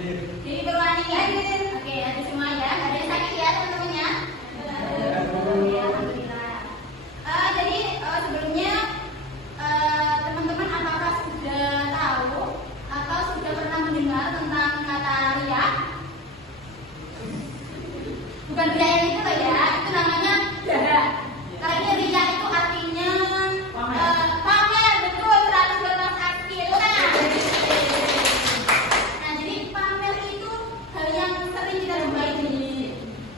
Jadi berwani ya. Oke, ada semua ya. Ada yang sakit ya teman-teman ya. Alhamdulillah. Jadi sebelumnya teman-teman apakah sudah tahu atau sudah pernah mendengar tentang kata riak? Bukan riak yang itu loh ya, itu namanya dahak. Kalau ini riak itu artinya pamer, betul 112 akil. Nah, jadi pamer itu hal yang sering kita jumpai di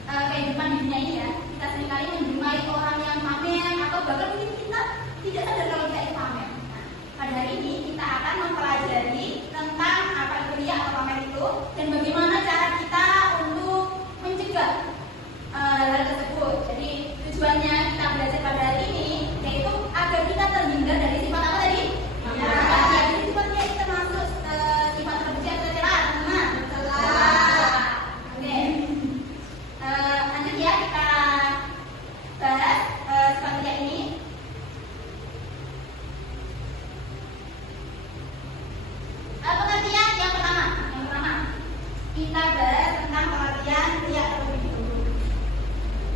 kehidupan dunia ini ya. Kita seringkali menjumpai orang yang pamer atau bahkan mungkin kita tidak sadar kalau kita itu pamer. Nah, pada hari ini kita akan mempelajari tentang apa itu riak atau pamer itu dan bagaimana cara kita untuk mencegah hal tersebut. Jadi tujuannya kita belajar pada hari ini yaitu agar kita terhindar dari sifat apa tadi? Jadi sifatnya itu termasuk sifat terpuji atau tercela, teman-teman. Oke. Lanjut ya, kita bahas sifat riak ini. Pengertian yang pertama kita bahas tentang pengertian riak terlebih dahulu.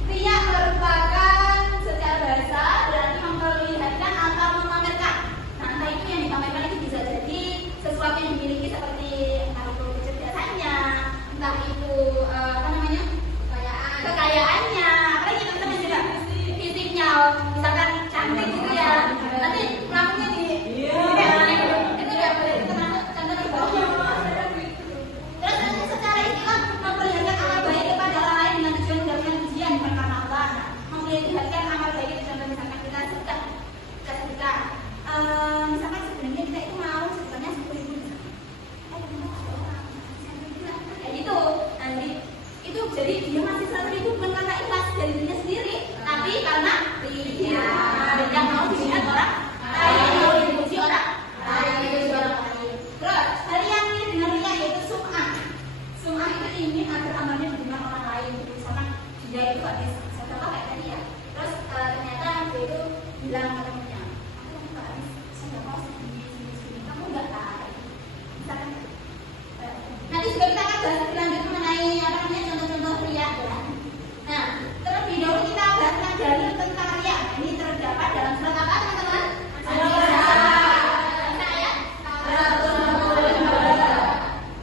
Riak merupakan secara bahasa berarti memperlihatkan atau memamerkan. Nah, entah itu yang dipamerkan itu bisa jadi sesuatu yang dimiliki seperti entah itu kecerdasannya, entah itu kekayaannya, apalagi teman-teman juga fisiknya, misalkan cantik gitu ya. Nanti rambutnya di itu nggak boleh, itu termasuk contoh di bawah. Terus secara istilah memperlihatkan amal baik kepada orang lain dengan tujuan mendapatkan pujian bukan karena Allah. Memperlihatkan amal baik itu contoh misalkan kita sedekah. Misalkan sebenarnya kita itu mau sedekahnya 10.000. Kayak gitu. Nanti itu jadi dia masih 100.000 bukan karena ikhlas dari dirinya sendiri, tapi karena dia mau dilihat orang lain, mau dipuji orang lain. Terus hal yang mirip dengan riya yaitu sum'ah. Sum'ah itu ingin agar amalnya didengar orang lain. Misalkan dia itu habis contoh kayak tadi ya. Terus ternyata dia itu bilang ke temennya, aku nggak habis, saya nggak mau segini, kamu nggak tahu. Misalkan nanti juga kita akan bahas lebih lanjut mengenai contoh-contoh riya ya. Nah, terlebih dahulu kita bahas dalil tentang riya. Ini terdapat dalam surat apa teman-teman?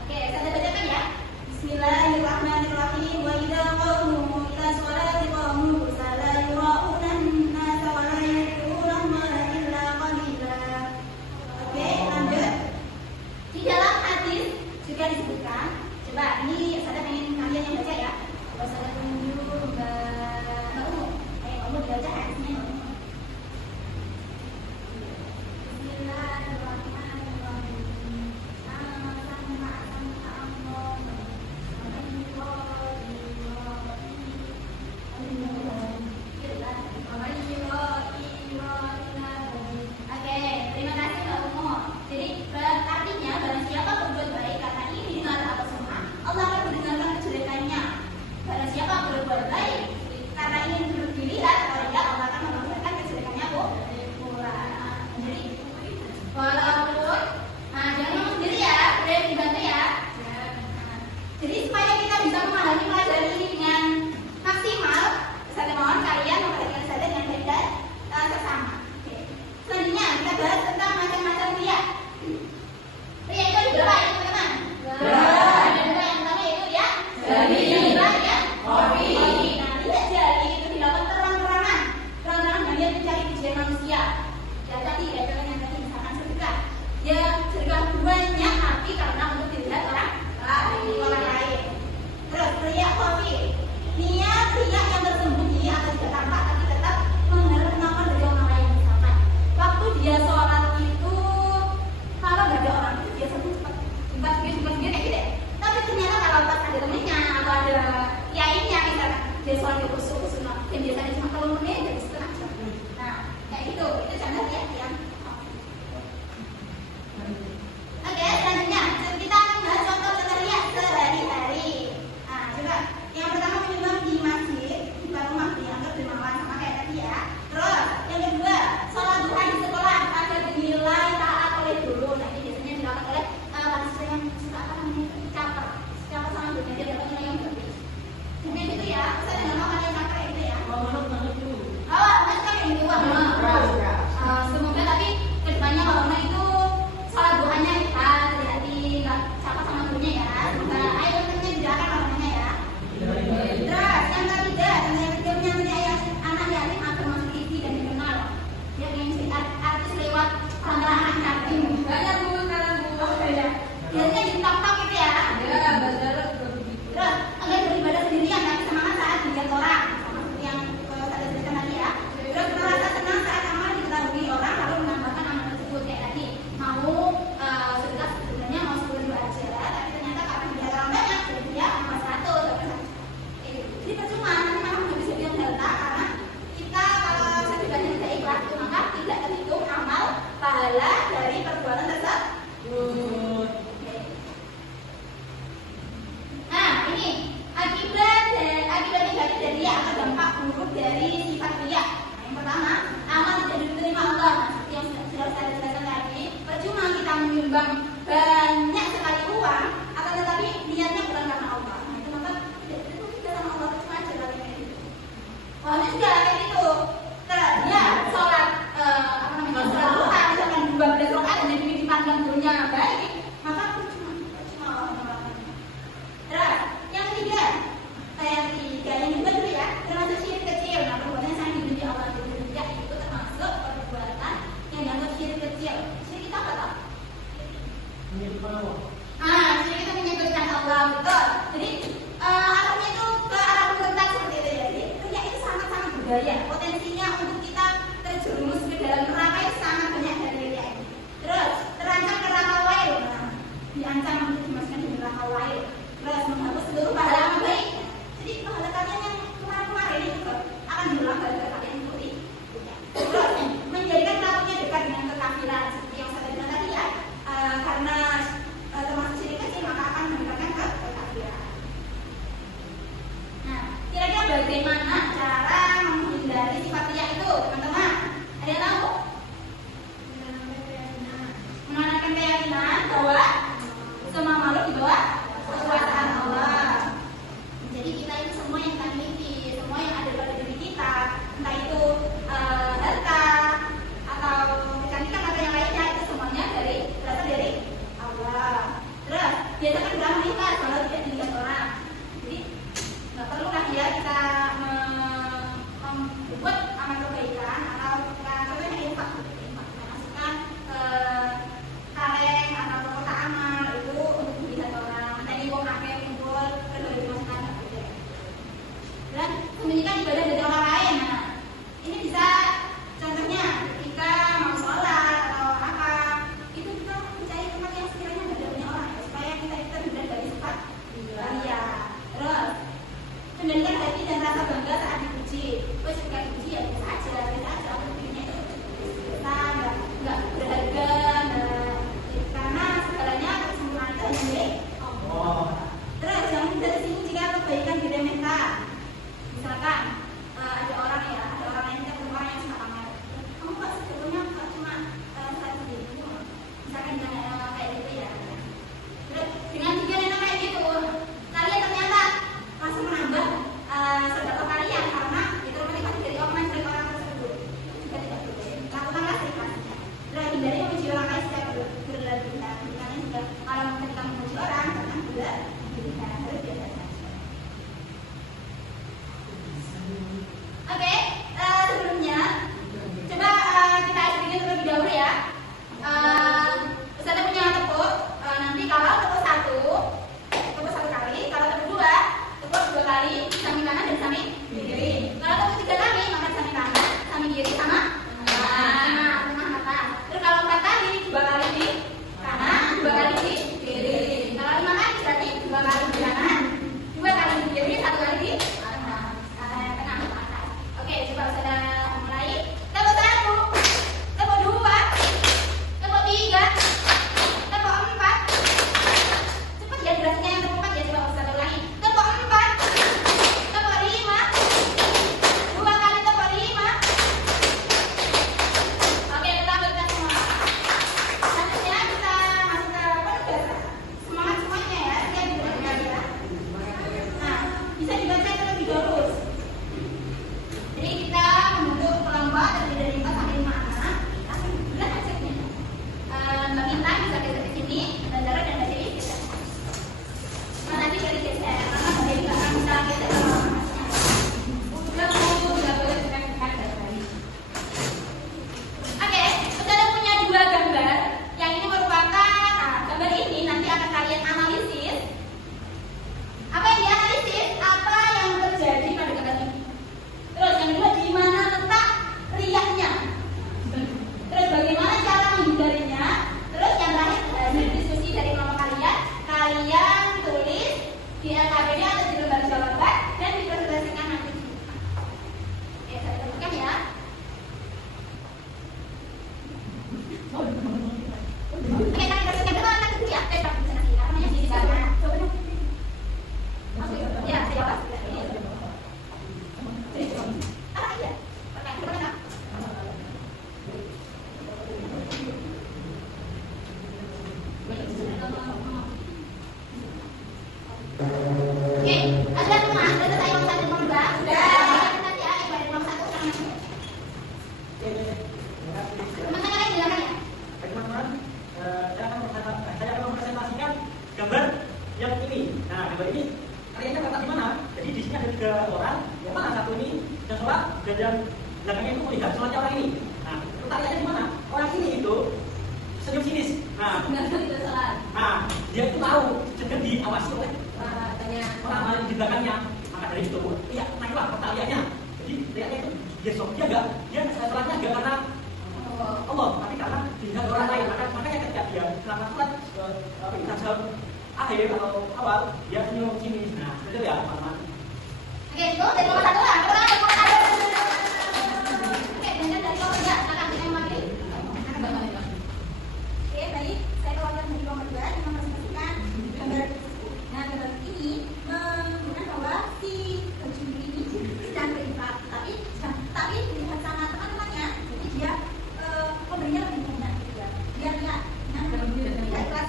Oke, saya bacakan ya. Bismillahirrahmanirrahim. Wa idza qamu ila sholati qamu kusala yura'una an-nasa wa la yadhkuruna Allaha illa qalila. Oke, lanjut. Di dalam hadis juga disebutkan, coba ini saya pengen kalian yang baca ya. Coba saya tunjuk Mbak Umu. Kamu dibaca hadisnya. Oke, terima kasih Mbak Umu. Jadi artinya barang siapa berbuat baik karena ini didengar atau sum'ah, Allah akan mendengarkan kejelekannya. Barang siapa berbuat baik karena ini dilihat oleh dia, Allah akan mendengarkan kejelekannya pula. Jadi walaupun jangan ngomong sendiri ya, udah dibantu ya. Jadi supaya kita bisa memahami pelajaran ini dengan maksimal, saya mohon kalian memperhatikan saja dengan baik dan seksama. Selanjutnya kita bahas tentang macam-macam riya. Riya itu ada berapa ya teman-teman? Ada dua, yang pertama yaitu riya jari, ya kopi. Nah, riya jari itu dilakukan terang-terangan hanya mencari pujian manusia. Ya tadi ya contohnya yang tadi misalkan sedekah. Ya sedekah banyak tapi karena untuk dilihat orang lain. Terus riya kopi. Niat riya yang tersembunyi atau tidak tampak tapi tetap mengharap pengakuan dari orang lain. Misalkan waktu dia sholat itu kalau nggak ada orang itu dia sempat sembunyi kayak gitu. Tapi ternyata kalau pas ada temennya atau ada kiainya misalkan dia sholat di khusus dan biasanya cuma kalau menit jadi setengah jam. Nah kayak gitu, itu contoh riya yang oke, selanjutnya kita akan bahas contoh-contoh riya sehari-hari. Nah coba yang pertama menyumbang di masjid bukan rumah dianggap dermawan sama kayak tadi ya. Terus yang kedua sholat duha di sekolah agar dinilai taat oleh guru. Nah ini biasanya dilakukan oleh mahasiswa yang suka caper siapa sama dunia dia dapat nilai yang bagus. Mungkin itu ya, saya dengan makan yang capek itu ya. Oh, mas kan yang itu semoga tapi kedepannya kalau Mama itu salah doanya kita hati-hati nggak siapa sama dunia ya. Semoga ayo tentunya dijalankan namanya ya. Terus yang ketiga punya ayah anak yatim agar masuk TV dan dikenal. Dia ingin artis lewat antara anak yatim. Banyak bu, ya. Biasanya di TikTok gitu ya. Ya, benar. Terus enggak beribadah sendirian tapi semangat saat dilihat orang, sama seperti yang saya jelaskan tadi ya. Terus merasa senang saat amal diketahui orang lalu menambahkan amal tersebut kayak tadi mau sedekah sebenarnya mau 10.000 aja, tapi ternyata karena dilihat orang banyak jadi dia amal 100 jadi percuma nanti malah nggak bisa bilang delta karena kita kalau sedekahnya tidak ikhlas maka tidak terhitung amal pahala dari perbuatan tersebut. Nah, ini akibat negatif dari dia atau dampak buruk dari sifat riya. Nah, yang pertama, amal tidak diterima Allah. Nah, seperti yang sudah saya jelaskan tadi, percuma kita menyumbang banyak sekali uang, akan tetapi niatnya bukan karena Allah. Nah, itu maka itu kita sama Allah percuma aja lagi kayak gitu. Wahnya juga kayak gitu. Terus ya sholat sholat duha misalkan 12 rakaat dan jadi dipandang dunia baik, maka percuma Allah melakukannya. Terus yang ketiga yang kedua dulu ya, termasuk syirik kecil. Nah, perbuatan yang sangat dibenci Allah itu termasuk perbuatan yang dianggap syirik kecil. Syirik kita apa tak? Syirik itu menyebutkan Allah, betul. Jadi arahnya itu ke arah murtad seperti itu ya. Jadi riya itu sangat-sangat berbahaya. Potensinya untuk kita terjerumus ke dalam neraka itu sangat banyak dari riya ini. Terus terancam neraka wail. Nah, diancam untuk dimasukkan di neraka wail. Terus menghapus seluruh pahala yang baik. Jadi pahala kalian yang kemarin-kemarin itu akan diulang gara-gara kalian ikuti. Terus menjadikan pelakunya dekat dengan kekafiran seperti yang saya bilang tadi ya. Karena termasuk syirik kecil maka akan mendekatkan ke kekafiran. Nah, kira-kira bagaimana cara menghindari sifat riya itu, teman-teman? Ada yang tahu? Menanamkan keyakinan bahwa semua makhluk di bawah kekuasaan Allah. Jadi kita ini semua yang kita miliki, semua yang ada pada diri kita, entah itu harta atau kecantikan atau yang lainnya, itu semuanya berasal dari Allah. Terus biasakan beramal ikhlas kalau tidak dilihat orang. Jadi nggak perlu lah ya kita membuat amal kebaikan atau contohnya infak, kita masukkan kaleng atau kotak amal itu untuk dilihat orang. Nanti ini wong akeh kumpul kedua dimasukkan gitu. Dan sembunyikan ibadah dari orang lain. Nah, ini bisa contohnya ketika mau sholat atau apa, itu kita mencari tempat yang sekiranya tidak banyak orang ya, supaya kita terhindar dari sifat riya. Terus kendalikan hati dan rasa bangga saat dipuji. Terus jika dipuji ya Oke, ada semua. Sudah selesai nomor 1 nomor 2? Sudah. Nanti ya, yang nomor 1 sama nomor 2. Teman-teman lain silakan ya. Teman-teman, saya akan mempresentasikan gambar yang ini. Nah, gambar ini karyanya terletak di mana? Jadi di sini ada 3 orang. Yang mana satu ini yang sholat dan yang belakangnya itu melihat sholatnya orang ini. Nah, karyanya di mana? Orang ini itu senyum sinis. Nah, dia itu tahu sedang diawasi oleh orang di belakangnya. Maka dari itu, iya, naiklah pertaliannya. Jadi lihatnya itu dia sholatnya enggak karena Allah, tapi karena dilihat orang lain. Makanya ketika dia melakukan sholat tajam akhir atau awal, dia senyum sinis. Nah, betul ya, teman-teman. Oke, itu dari nomor 1 lah. Oke, dan dari nomor 2 akan kita lagi. Oke, baik. Saya keluarkan dari nomor 2 yang mempresentasikan gambar. Nah, gambar ini menunjukkan bahwa si pencuri ini sedang berinfak, tapi dilihat sama teman-temannya, jadi dia pemberinya lebih banyak gitu ya. Dia lihat, tidak ikhlas,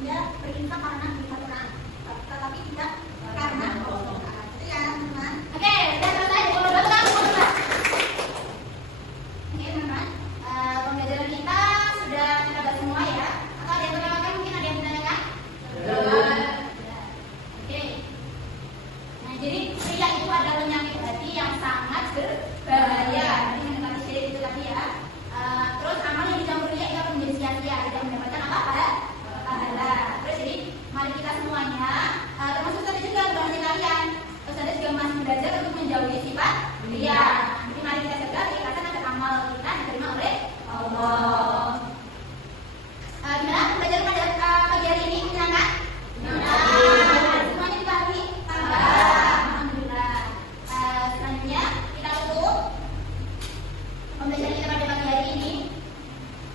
dia berinfak karena melihat orang, tetapi tidak karena Allah. Itu ya, teman-teman. Oke, sudah selesai. Nomor 2 kan? Oke, teman-teman. Pembelajaran kita sudah kita bahas semua ya. Atau ada yang bertanya, mungkin ada yang menanyakan? Oke. Nah, jadi riya itu adalah penyakit hati yang sangat berbahaya. Ini mendekati syirik itu tadi ya. Terus amal yang dicampur riya itu akan menjadi sia-sia, tidak mendapatkan apa-apa pahala. Terus jadi mari kita semuanya, termasuk tadi juga bukan hanya kalian, terus ada juga masih belajar untuk menjauhi sifat riya. Jadi mari kita sadar karena ada amal kita diterima oleh Allah. Gimana belajar pada pagi hari ini? Menyenangkan? Semuanya dipahami? Alhamdulillah. Selanjutnya kita tutup pembelajaran kita pada pagi hari ini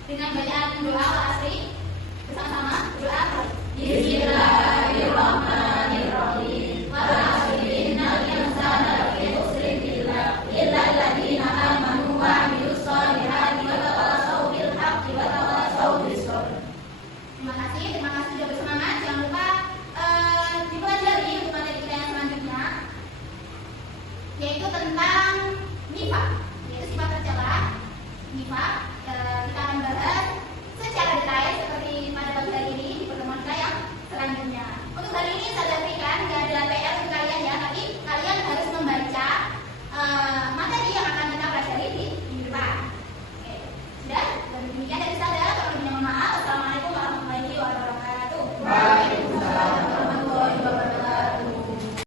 dengan bacaan doa asri bersama-sama. Doa Bismillahirrahmanirrahim. Wa innal insana lafi khusrin illa alladziina aamanu wa 'amilus shalihati wa tawassaw bil haqqi wa tawassaw bis sabr. Terima kasih sudah bersemangat. Jangan lupa dipelajari untuk materi kita yang selanjutnya, yaitu tentang nifaq, yaitu sifat tercela, nifaq.